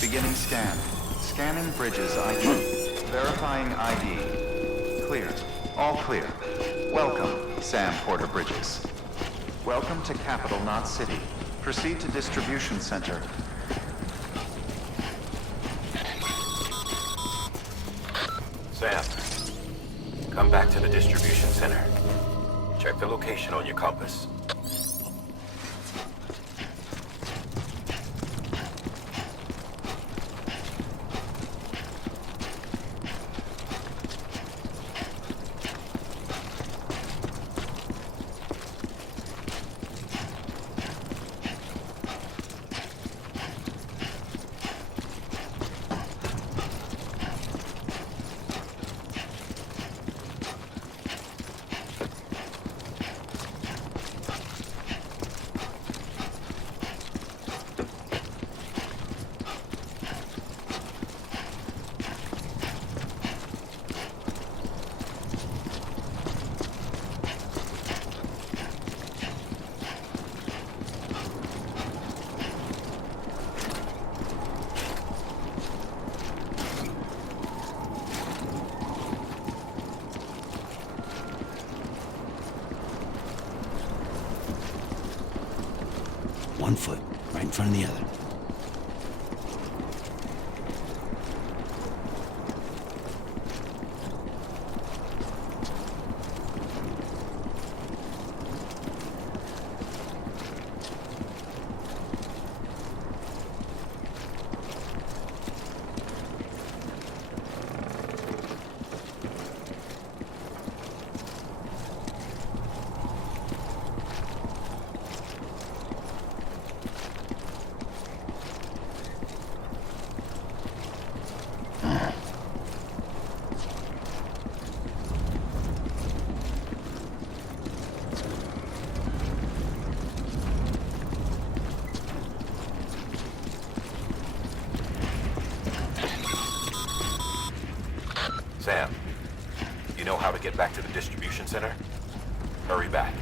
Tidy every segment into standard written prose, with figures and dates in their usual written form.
Beginning scan. Scanning bridges ID. Verifying ID. Clear. All clear. Welcome, Sam Porter Bridges. Welcome to Capital Knot City. Proceed to Distribution Center. Sam, come back to the distribution center. Check the location on your compass. One foot, right in front of the other. Sam, you know how to get back to the distribution center? Hurry back.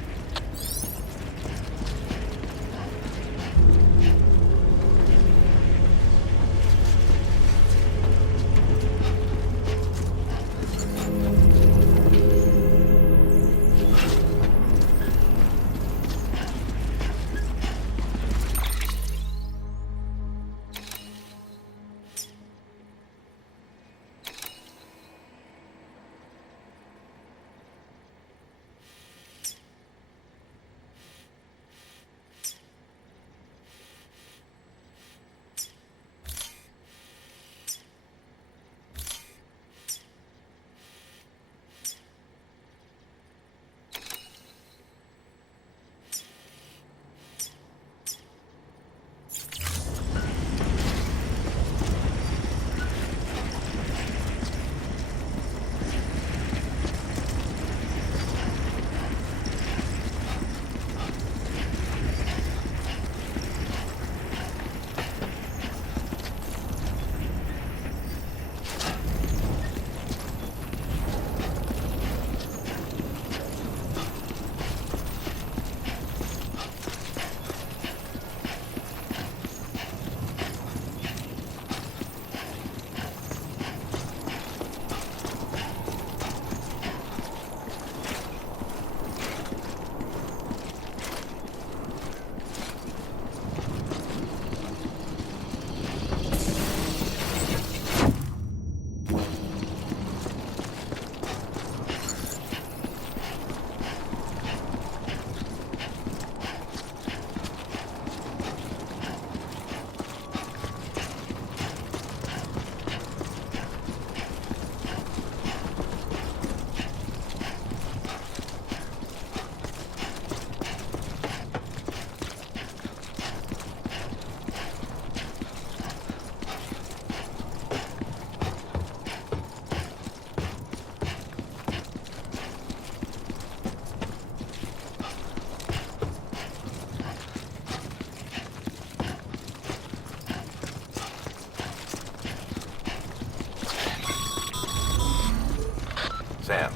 Sam,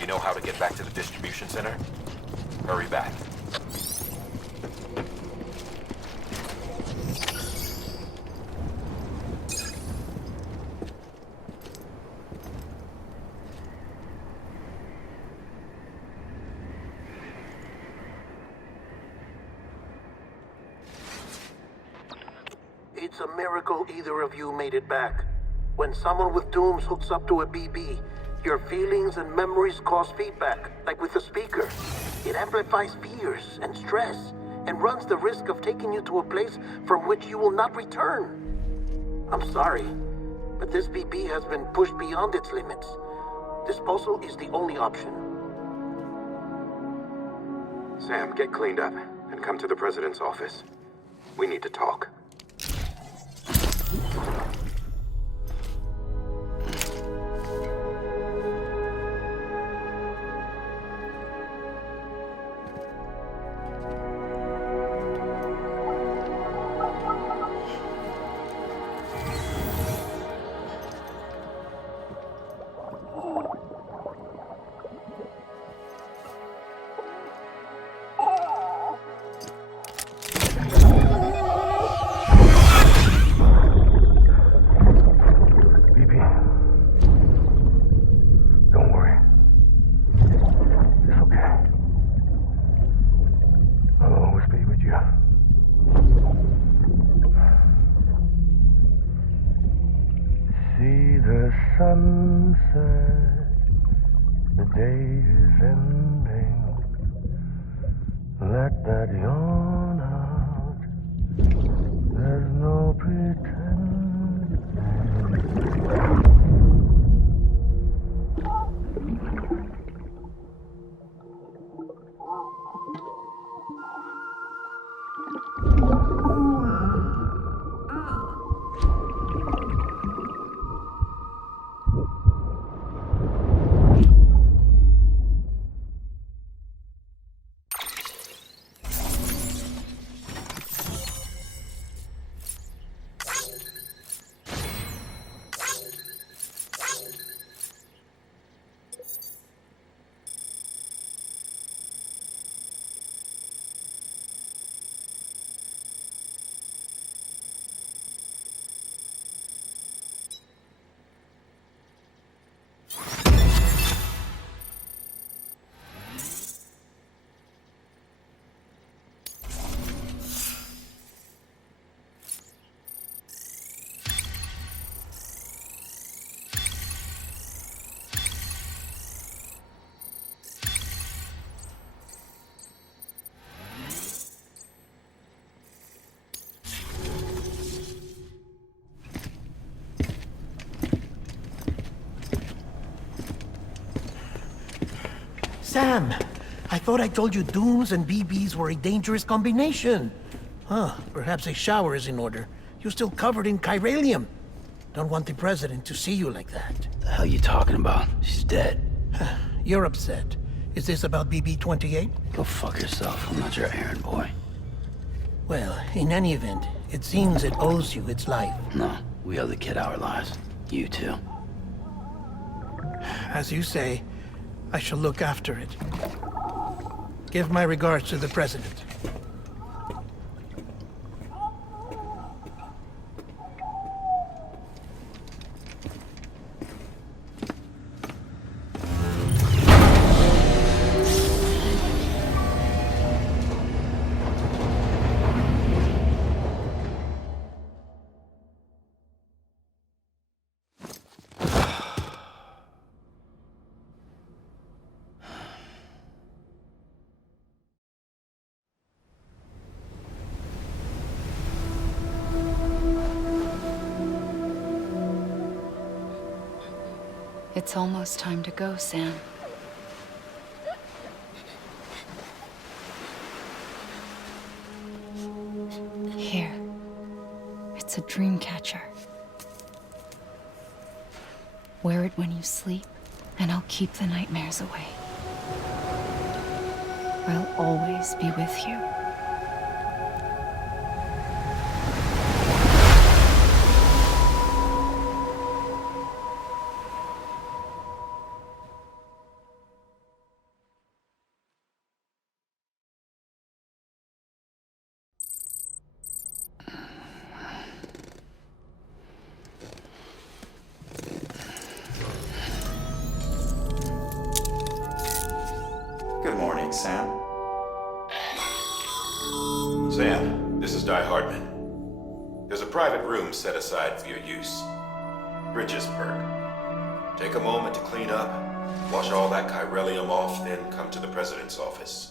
you know how to get back to the distribution center? Hurry back. It's a miracle either of you made it back. When someone with dooms hooks up to a BB, your feelings and memories cause feedback, like with a speaker. It amplifies fears and stress, and runs the risk of taking you to a place from which you will not return. I'm sorry, but this BB has been pushed beyond its limits. Disposal is the only option. Sam, get cleaned up and come to the president's office. We need to talk. Sunset, the day is ending. Let that yawn out. There's no pretending. Sam, I thought I told you Dooms and BBs were a dangerous combination. Huh, perhaps a shower is in order. You're still covered in chiralium. Don't want the president to see you like that. The hell you talking about? She's dead. You're upset. Is this about BB-28? Go fuck yourself. I'm not your errand boy. Well, in any event, it seems it owes you its life. No, we owe the kid our lives. You too. As you say, I shall look after it. Give my regards to the president. It's almost time to go, Sam. Here. It's a dream catcher. Wear it when you sleep, and I'll keep the nightmares away. I'll always be with you. Good morning, Sam. Sam, this is Di Hardman. There's a private room set aside for your use. Bridges perk. Take a moment to clean up, wash all that chiralium off, then come to the president's office.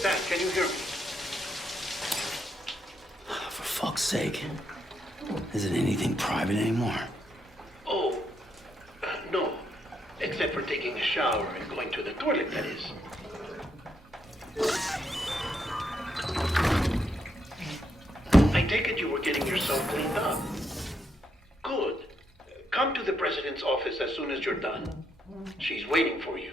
Sam, can you hear me? For fuck's sake. Isn't anything private anymore? Oh, no. Except for taking a shower and going to the toilet, that is. I take it you were getting yourself cleaned up. Good. Come to the president's office as soon as you're done. She's waiting for you.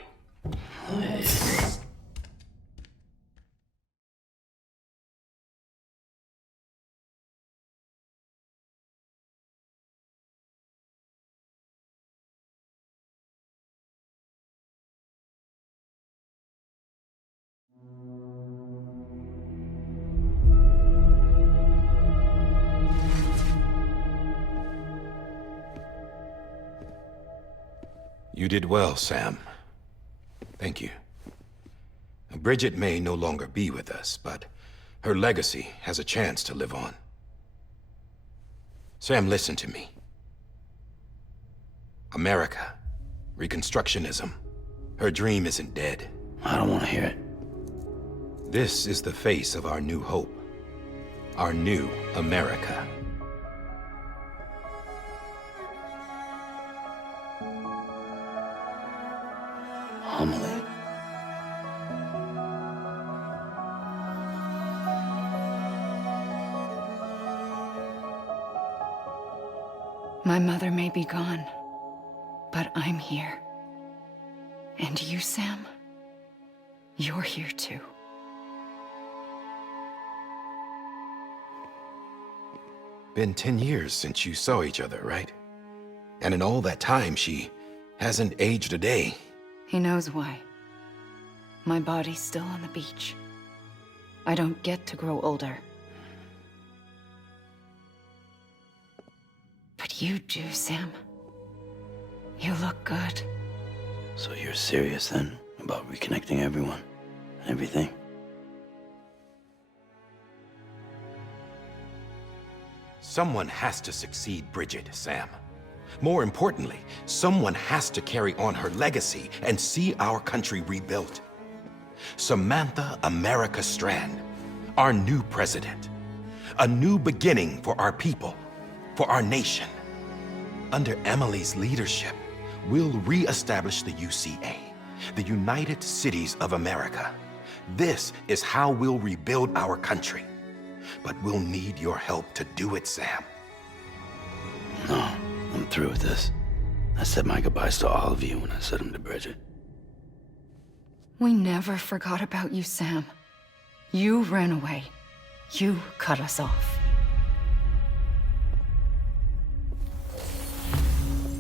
You did well, Sam. Thank you. Bridget may no longer be with us, but her legacy has a chance to live on. Sam, listen to me. America, Reconstructionism, her dream isn't dead. I don't want to hear it. This is the face of our new hope. Our new America. Homily. My mother may be gone, but I'm here. And you, Sam, you're here too. Been 10 years since you saw each other, right? And in all that time, she hasn't aged a day. He knows why. My body's still on the beach. I don't get to grow older. But you do, Sam. You look good. So you're serious then about reconnecting everyone and everything? Someone has to succeed Bridget, Sam. More importantly, someone has to carry on her legacy and see our country rebuilt. Samantha America Strand, our new president. A new beginning for our people, for our nation. Under Emily's leadership, we'll re-establish the UCA, the United Cities of America. This is how we'll rebuild our country. But we'll need your help to do it, Sam. No, I'm through with this. I said my goodbyes to all of you when I said them to Bridget. We never forgot about you, Sam. You ran away. You cut us off.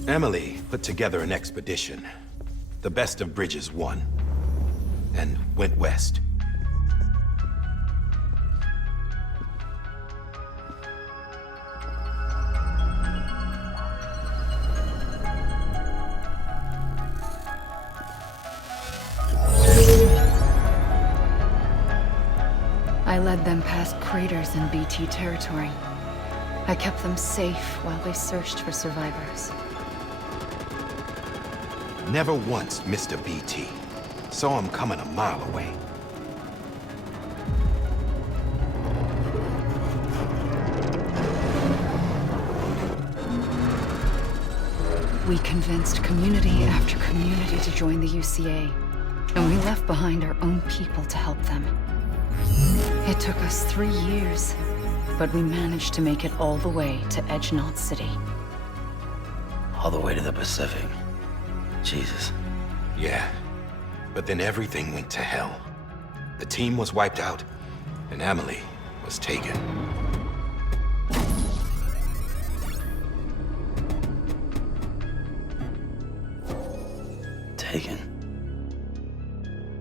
Emily put together an expedition. The best of Bridges won. And went west. I led them past craters in BT territory. I kept them safe while they searched for survivors. Never once missed a BT. Saw him coming a mile away. We convinced community after community to join the UCA, and we left behind our own people to help them. It took us 3 years, but we managed to make it all the way to Edgenot City. All the way to the Pacific. Jesus. Yeah, but then everything went to hell. The team was wiped out, and Emily was taken. Taken?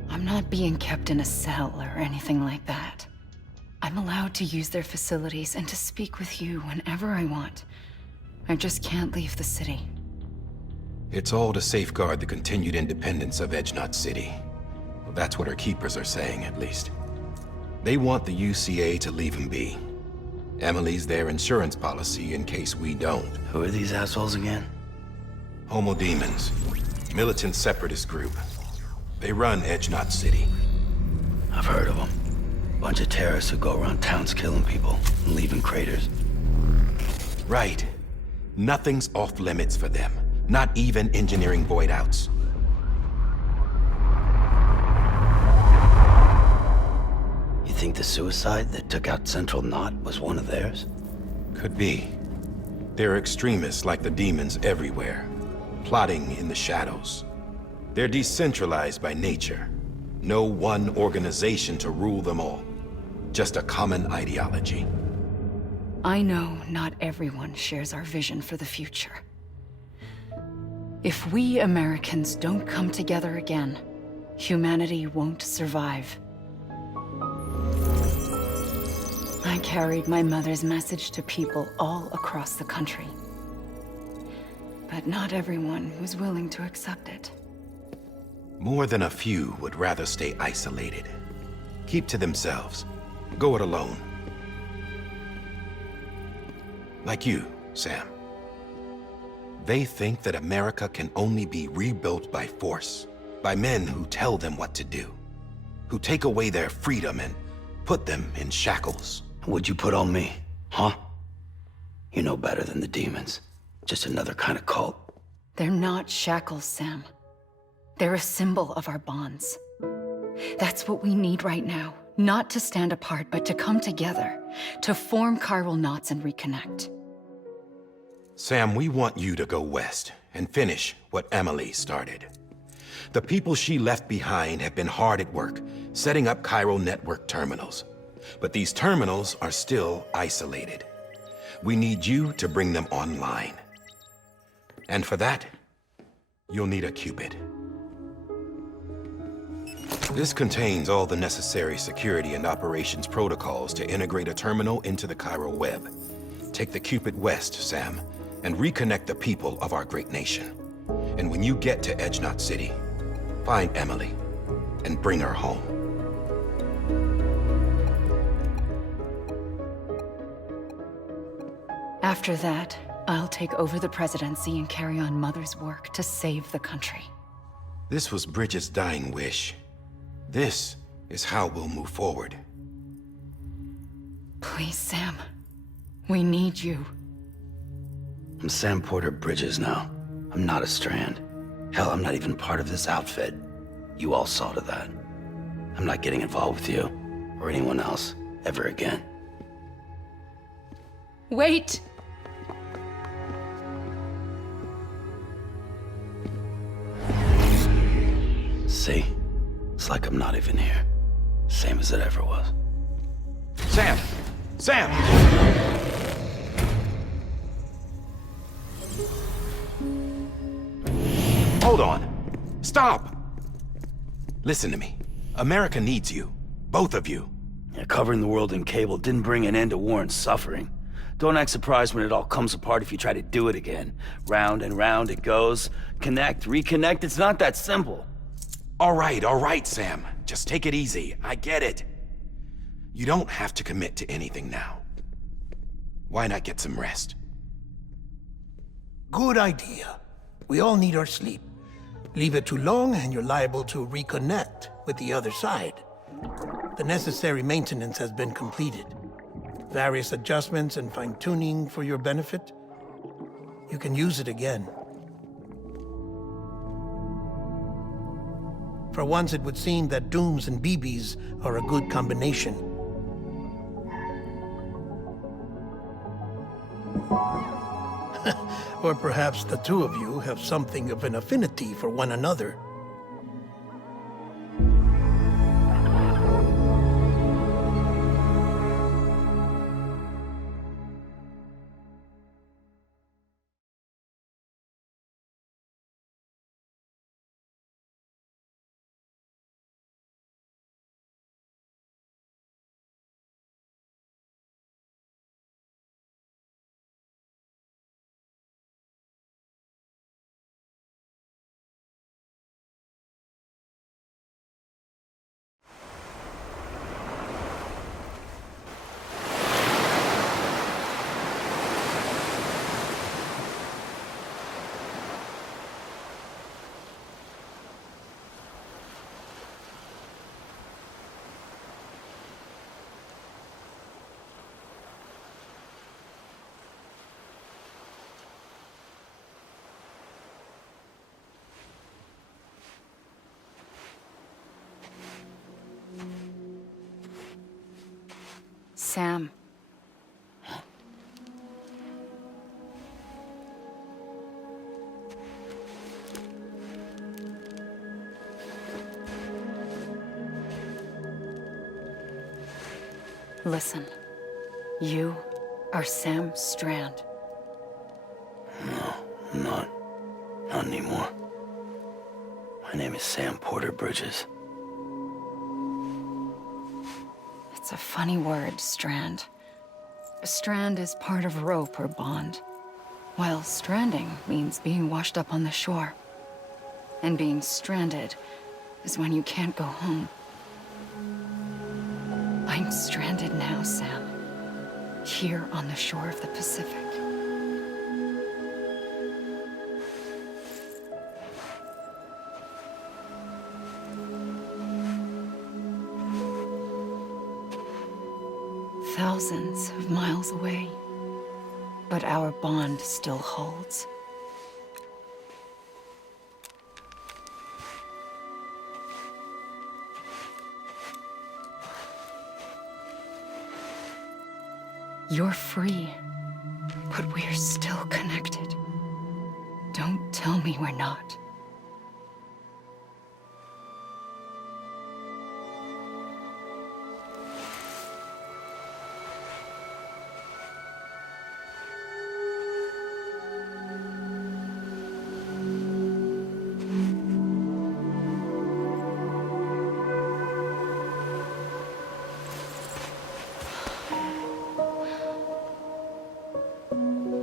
I'm not being kept in a cell or anything like that. I'm allowed to use their facilities and to speak with you whenever I want. I just can't leave the city. It's all to safeguard the continued independence of Edgenot City. Well, that's what our keepers are saying, at least. They want the UCA to leave him be. Emily's their insurance policy in case we don't. Who are these assholes again? Homo Demons. Militant separatist group. They run Edgenot City. I've heard of them. Bunch of terrorists who go around towns killing people and leaving craters. Right. Nothing's off limits for them. Not even engineering void outs. You think the suicide that took out Central Knot was one of theirs? Could be. There are extremists like the demons everywhere, plotting in the shadows. They're decentralized by nature. No one organization to rule them all. Just a common ideology. I know not everyone shares our vision for the future. If we Americans don't come together again, humanity won't survive. I carried my mother's message to people all across the country. But not everyone was willing to accept it. More than a few would rather stay isolated. Keep to themselves. Go it alone. Like you, Sam. They think that America can only be rebuilt by force, by men who tell them what to do, who take away their freedom and put them in shackles. What'd you put on me, huh? You know better than the demons. Just another kind of cult. They're not shackles, Sam. They're a symbol of our bonds. That's what we need right now. Not to stand apart, but to come together. To form chiral knots and reconnect. Sam, we want you to go west and finish what Emily started. The people she left behind have been hard at work, setting up chiral network terminals. But these terminals are still isolated. We need you to bring them online. And for that, you'll need a Cupid. This contains all the necessary security and operations protocols to integrate a terminal into the chiral web. Take the Cupid west, Sam, and reconnect the people of our great nation. And when you get to Edge Knot City, find Emily and bring her home. After that, I'll take over the presidency and carry on Mother's work to save the country. This was Bridget's dying wish. This is how we'll move forward. Please, Sam. We need you. I'm Sam Porter Bridges now. I'm not a Strand. Hell, I'm not even part of this outfit. You all saw to that. I'm not getting involved with you, or anyone else, ever again. Wait! See? It's like I'm not even here. Same as it ever was. Sam! Sam! Hold on. Stop! Listen to me. America needs you. Both of you. Yeah, covering the world in cable didn't bring an end to war and suffering. Don't act surprised when it all comes apart if you try to do it again. Round and round it goes. Connect, reconnect, it's not that simple. All right, Sam. Just take it easy. I get it. You don't have to commit to anything now. Why not get some rest? Good idea. We all need our sleep. Leave it too long and you're liable to reconnect with the other side. The necessary maintenance has been completed. Various adjustments and fine-tuning for your benefit. You can use it again. For once, it would seem that Dooms and BBs are a good combination. Or perhaps the two of you have something of an affinity for one another. Sam. Listen. You are Sam Strand. No, I'm not. Not anymore. My name is Sam Porter Bridges. It's a funny word, strand. A strand is part of rope or bond. While stranding means being washed up on the shore. And being stranded is when you can't go home. I'm stranded now, Sam. Here on the shore of the Pacific. Thousands of miles away. But our bond still holds. You're free, but we're still connected. Don't tell me we're not.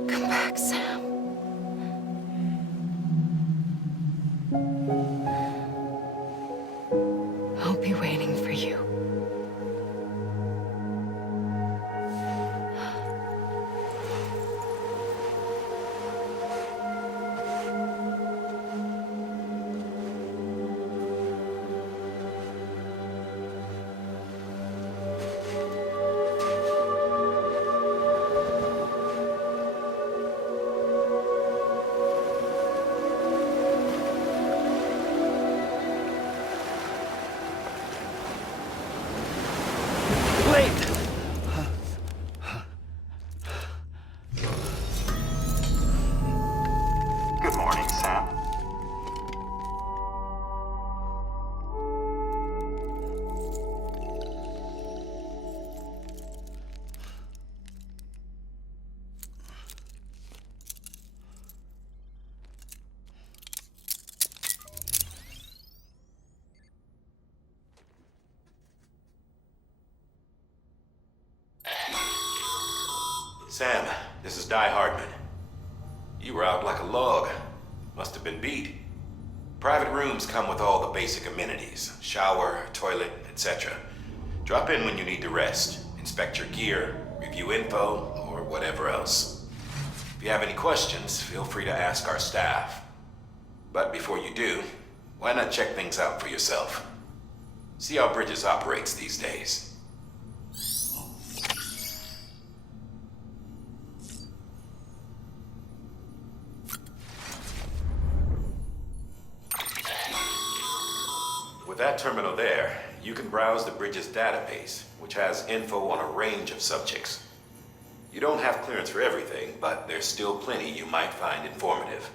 Come back, Sam. I'll be waiting for you. Good morning, Sam. Sam, this is Hardman. You were out like a log. Must have been beat. Private rooms come with all the basic amenities. Shower, toilet, etc. Drop in when you need to rest. Inspect your gear, review info, or whatever else. If you have any questions, feel free to ask our staff. But before you do, why not check things out for yourself? See how Bridges operates these days. With that terminal there, you can browse the Bridges database, which has info on a range of subjects. You don't have clearance for everything, but there's still plenty you might find informative.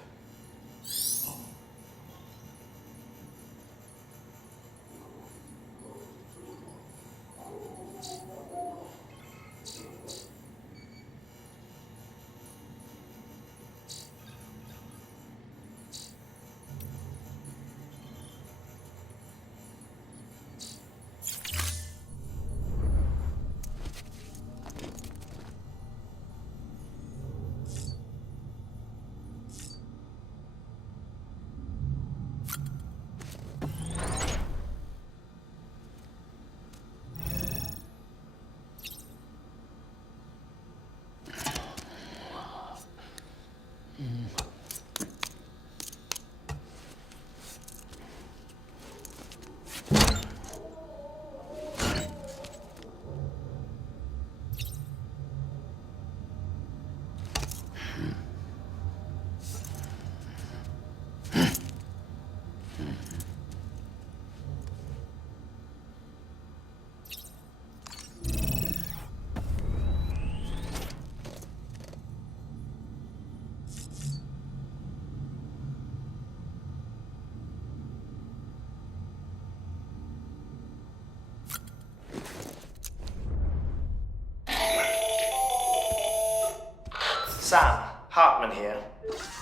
Sam, Hartman here,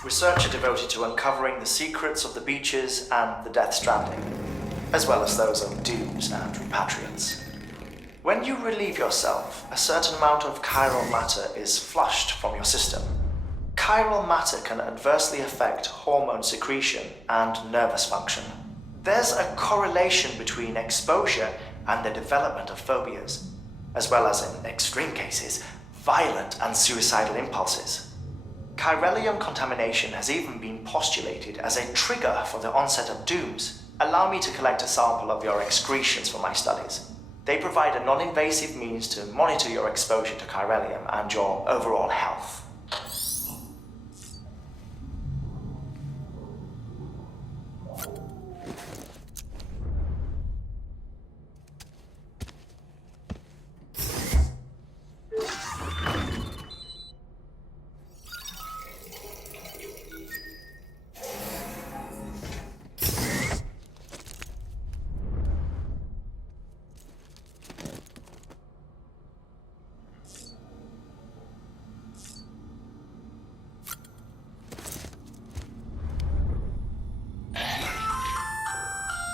researcher devoted to uncovering the secrets of the beaches and the Death Stranding, as well as those of dooms and repatriates. When you relieve yourself, a certain amount of chiral matter is flushed from your system. chiral matter can adversely affect hormone secretion and nervous function. There's a correlation between exposure and the development of phobias, as well as, in extreme cases, violent and suicidal impulses. Chiralium contamination has even been postulated as a trigger for the onset of dooms. Allow me to collect a sample of your excretions for my studies. They provide a non-invasive means to monitor your exposure to chiralium and your overall health.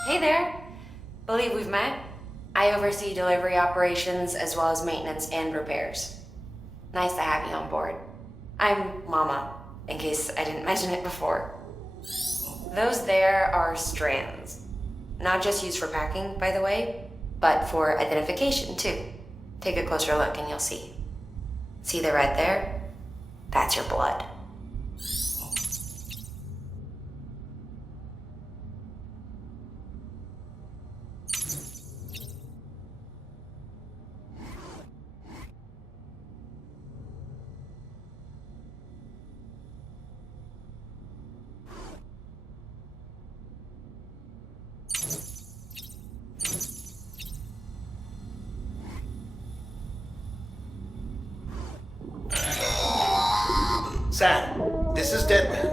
Hey there. Believe we've met. I oversee delivery operations as well as maintenance and repairs. Nice to have you on board. I'm Mama, in case I didn't mention it before. Those there are strands. Not just used for packing, by the way, but for identification too. Take a closer look and you'll see. See the red there? That's your blood. Sam, this is Deadman.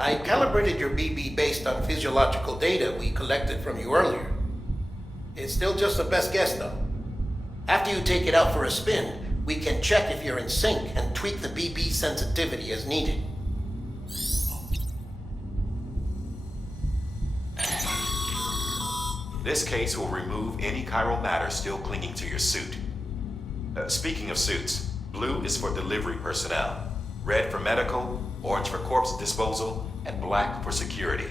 I calibrated your BB based on physiological data we collected from you earlier. It's still just a best guess, though. After you take it out for a spin, we can check if you're in sync and tweak the BB sensitivity as needed. This case will remove any chiral matter still clinging to your suit. Speaking of suits, blue is for delivery personnel, red for medical, orange for corpse disposal, and black for security.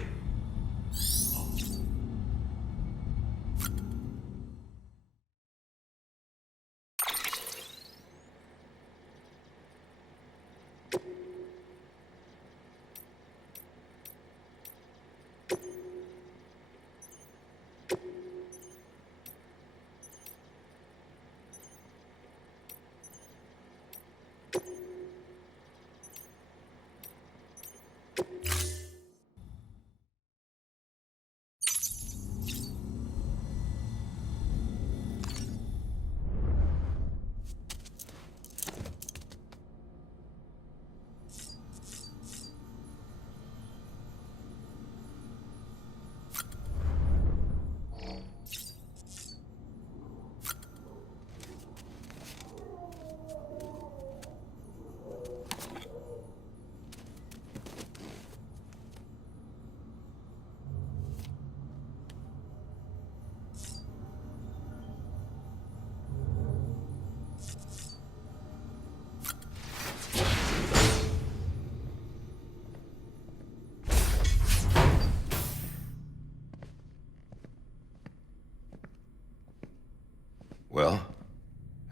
Well,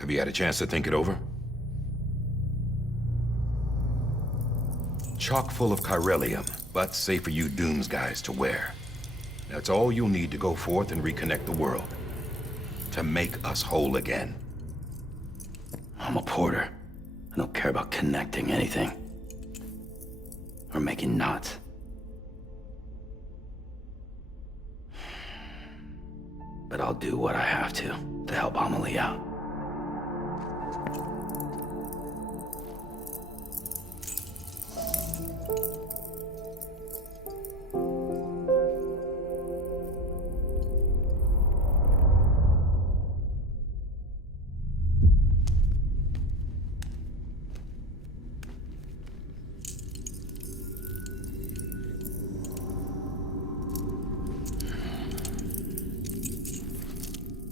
have you had a chance to think it over? Chock full of chiralium, but safe for you Dooms guys to wear. That's all you'll need to go forth and reconnect the world. To make us whole again. I'm a porter. I don't care about connecting anything. Or making knots. But I'll do what I have to help Amelie out.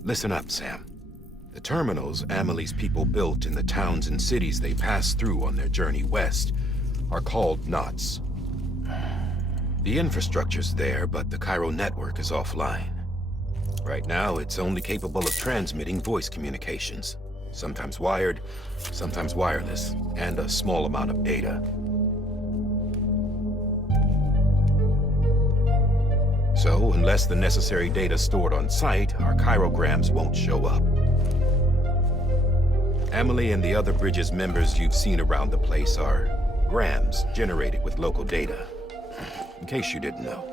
Listen up, Sam. The terminals Amelie's people built in the towns and cities they passed through on their journey west are called knots. The infrastructure's there, but the Cairo network is offline. Right now, it's only capable of transmitting voice communications. Sometimes wired, sometimes wireless, and a small amount of data. So, unless the necessary data stored on site, our chirograms won't show up. Emily and the other Bridges members you've seen around the place are grams generated with local data. In case you didn't know.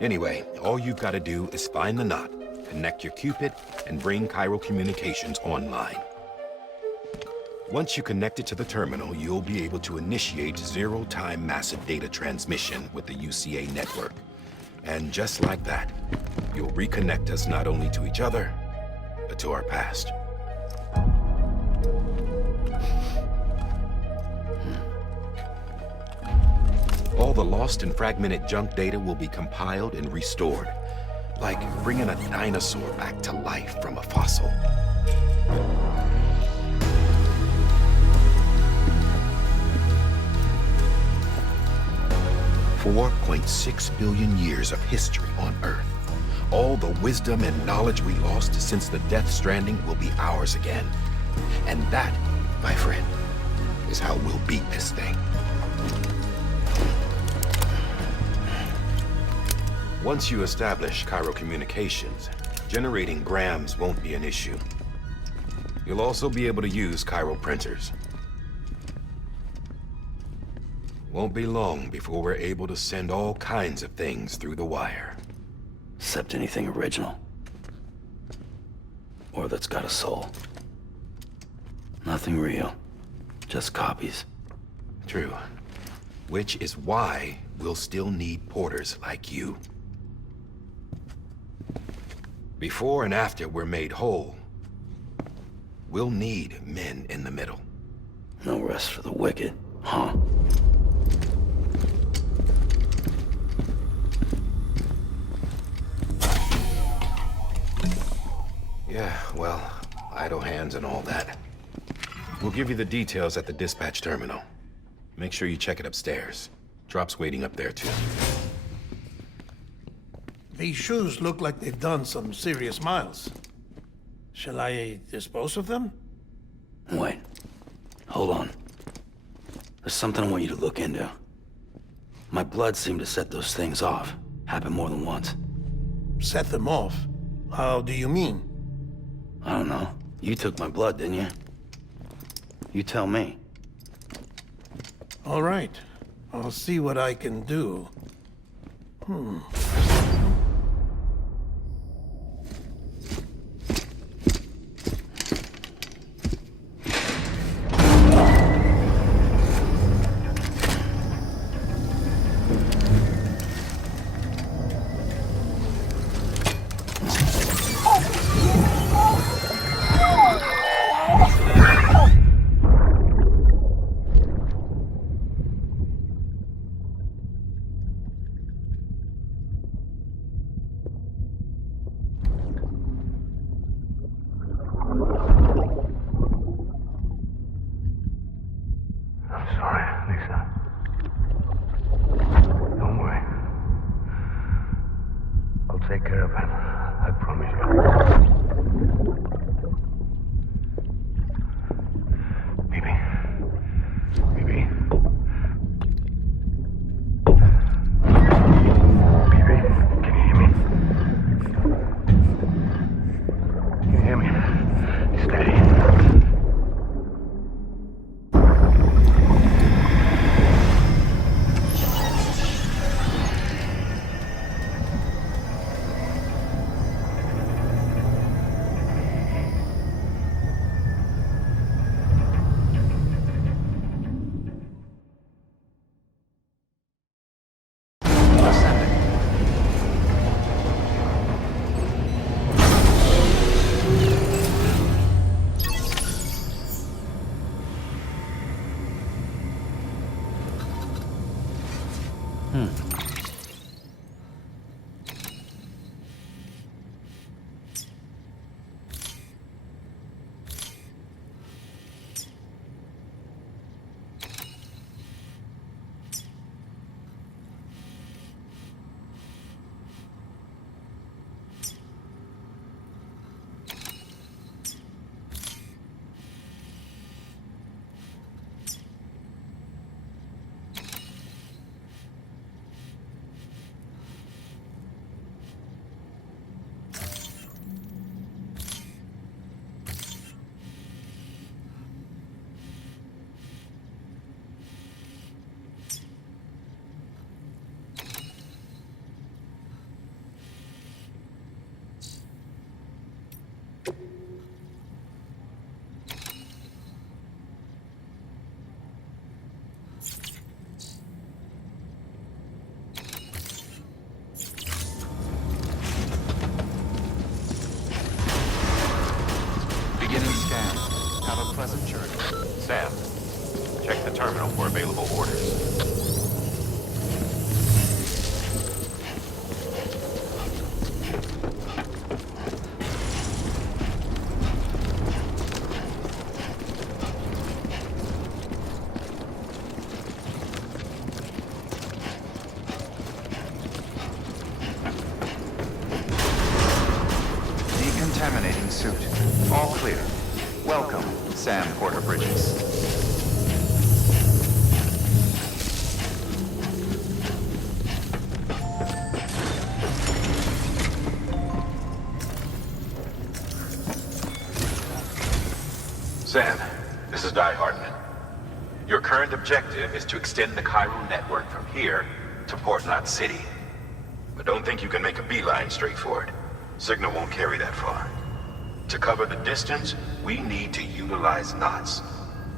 Anyway, all you've got to do is find the knot, connect your Cupid, and bring Cairo Communications online. Once you connect it to the terminal, you'll be able to initiate zero-time massive data transmission with the UCA network. And just like that, you'll reconnect us not only to each other, but to our past. All the lost and fragmented junk data will be compiled and restored, like bringing a dinosaur back to life from a fossil. $4.6 billion years of history on Earth. All the wisdom and knowledge we lost since the Death Stranding will be ours again. And that, my friend, is how we'll beat this thing. Once you establish Cairo Communications, generating grams won't be an issue. You'll also be able to use Cairo printers. Won't be long before we're able to send all kinds of things through the wire. Except anything original. Or that's got a soul. Nothing real. Just copies. True. Which is why we'll still need porters like you. Before and after we're made whole, we'll need men in the middle. No rest for the wicked, huh? Yeah, well, idle hands and all that. We'll give you the details at the dispatch terminal. Make sure you check it upstairs. Drop's waiting up there, too. These shoes look like they've done some serious miles. Shall I dispose of them? Wait. Hold on. There's something I want you to look into. My blood seemed to set those things off. Happened more than once. Set them off? How do you mean? I don't know. You took my blood, didn't you? You tell me. All right. I'll see what I can do. I'm sorry, Lisa. Don't worry. I'll take care of it. I promise you. Baby. Baby. Baby, can you hear me? Can you hear me? Steady. Sam, check the terminal for available orders. Decontaminating suit. All clear. Welcome, Sam Porter Bridges. Sam, this is Hardman. Your current objective is to extend the Cairo network from here to Port Knot City. But don't think you can make a beeline straight for it. Signal won't carry that far. To cover the distance, we need to utilize knots.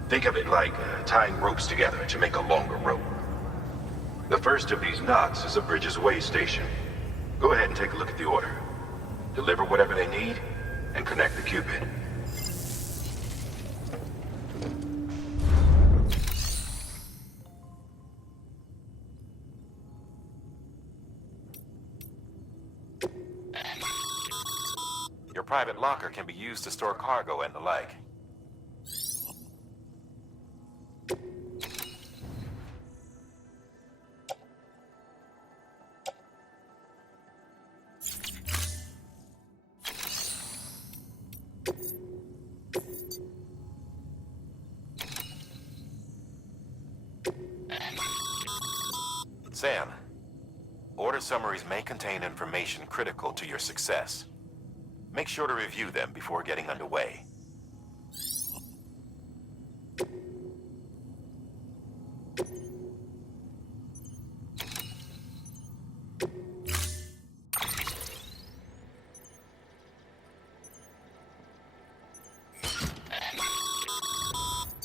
Think of it like tying ropes together to make a longer rope. The first of these knots is a Bridges Way station. Go ahead and take a look at the order. Deliver whatever they need, and connect the Cupid. Your private locker can be used to store cargo and the like. Sam, order summaries may contain information critical to your success. Make sure to review them before getting underway.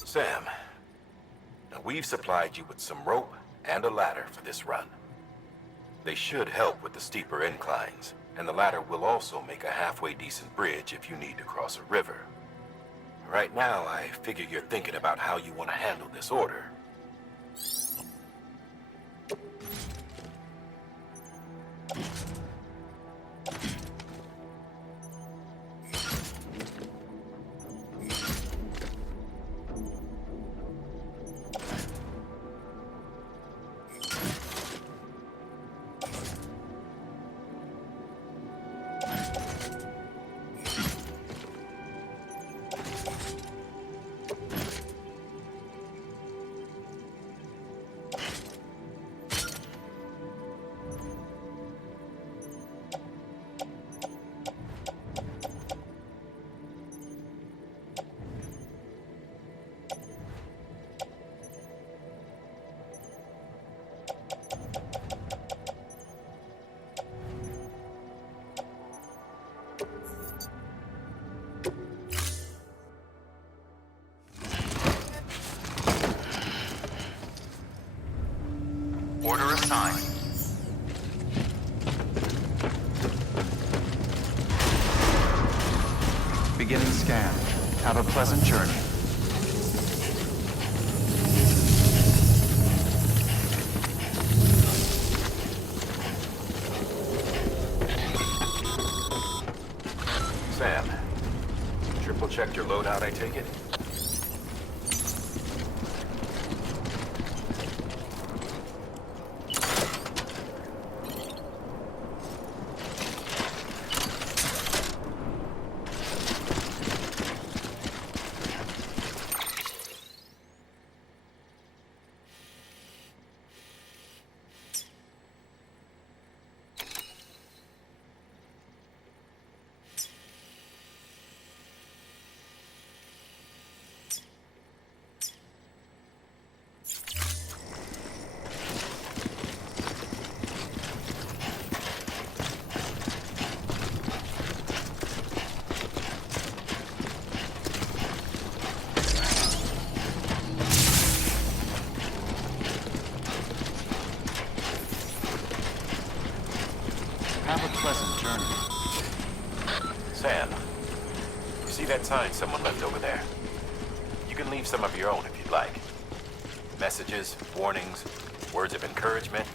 Sam, now we've supplied you with some rope and a ladder for this run. They should help with the steeper inclines, and the ladder will also make a halfway decent bridge if you need to cross a river. Right now, I figure you're thinking about how you want to handle this order. Order assigned. Beginning scan. Have a pleasant journey. Sam, triple checked your loadout, I take it? Have a pleasant journey. Sam, you see that sign someone left over there? You can leave some of your own if you'd like. Messages, warnings, words of encouragement,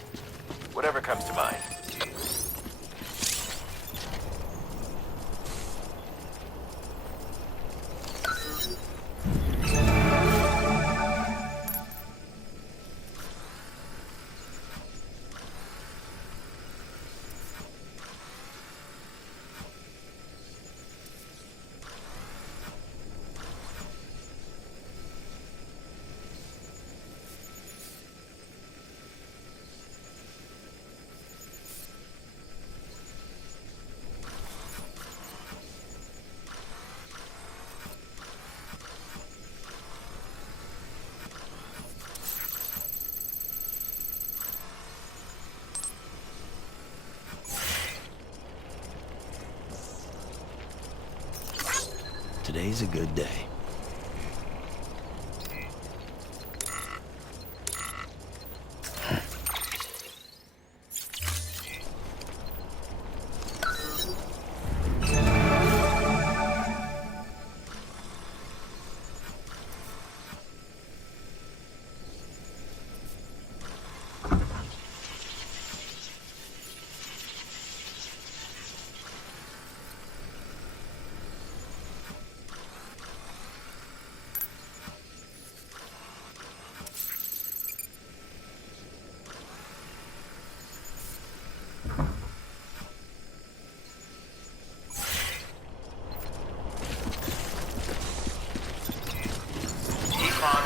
whatever comes to mind. Today's a good day.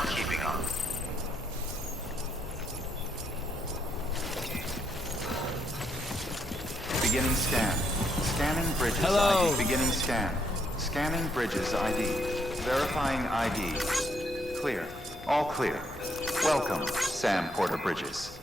Keeping on. Beginning scan. Scanning bridges Hello. ID. Beginning scan. Scanning bridges ID. Verifying ID. Clear. All clear. Welcome, Sam Porter Bridges.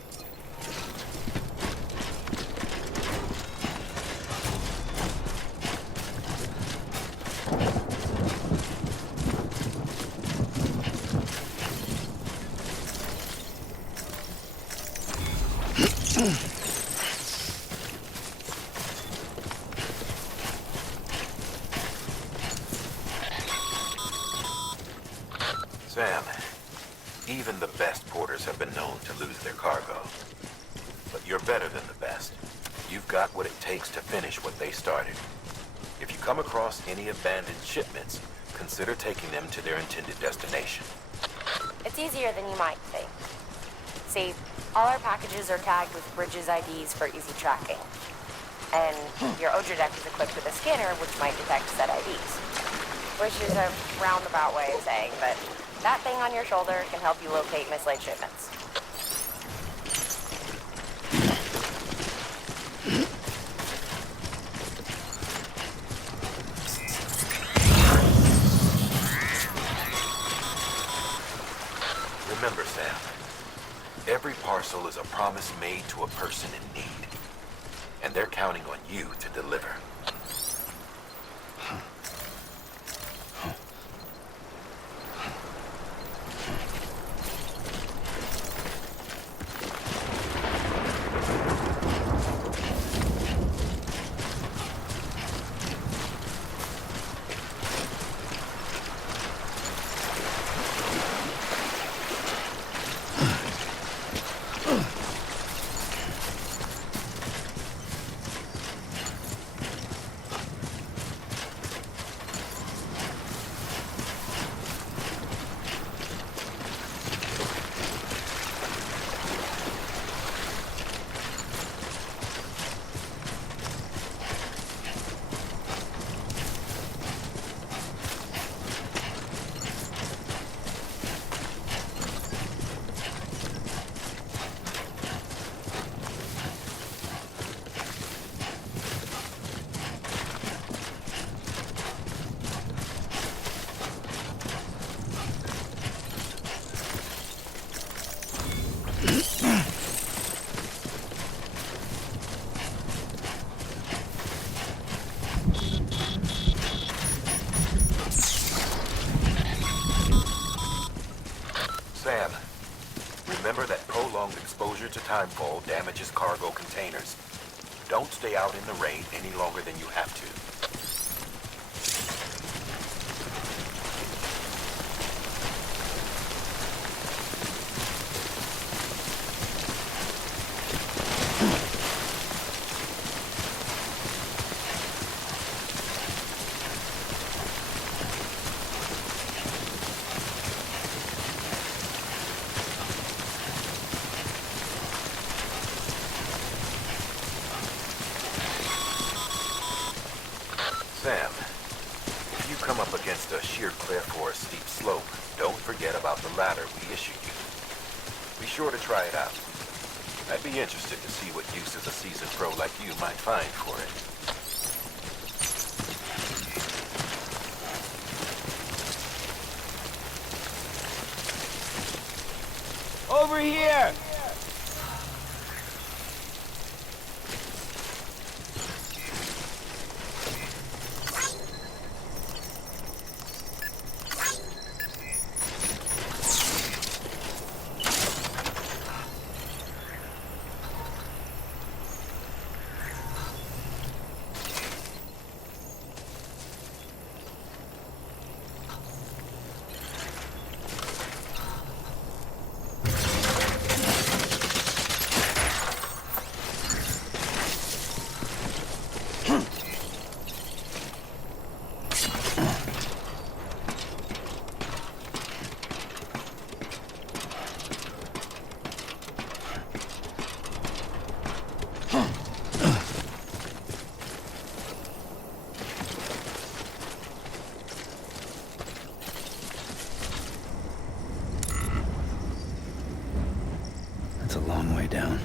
Sam, even the best porters have been known to lose their cargo. But you're better than the best. You've got what it takes to finish what they started. If you come across any abandoned shipments, consider taking them to their intended destination. It's easier than you might think. See, all our packages are tagged with Bridges IDs for easy tracking. And your Odra deck is equipped with a scanner which might detect said IDs. Which is a roundabout way of saying, but that thing on your shoulder can help you locate mislaid shipments. Remember, Sam, every parcel is a promise made to a person in need. And they're counting on you to deliver. Sam, remember that prolonged exposure to timefall damages cargo containers. Don't stay out in the rain any longer than you have to. cliff or a steep slope, don't forget about the ladder we issued you. Be sure to try it out. I'd be interested to see what uses a seasoned pro like you might find for it. Over here! That's a long way down.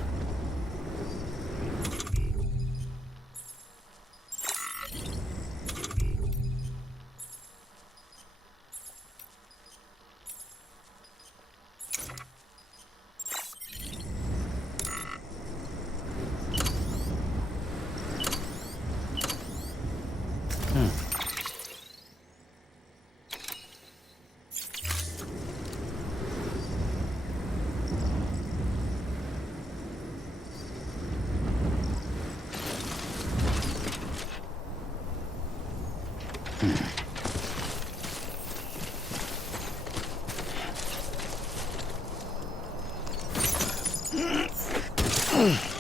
Hmm.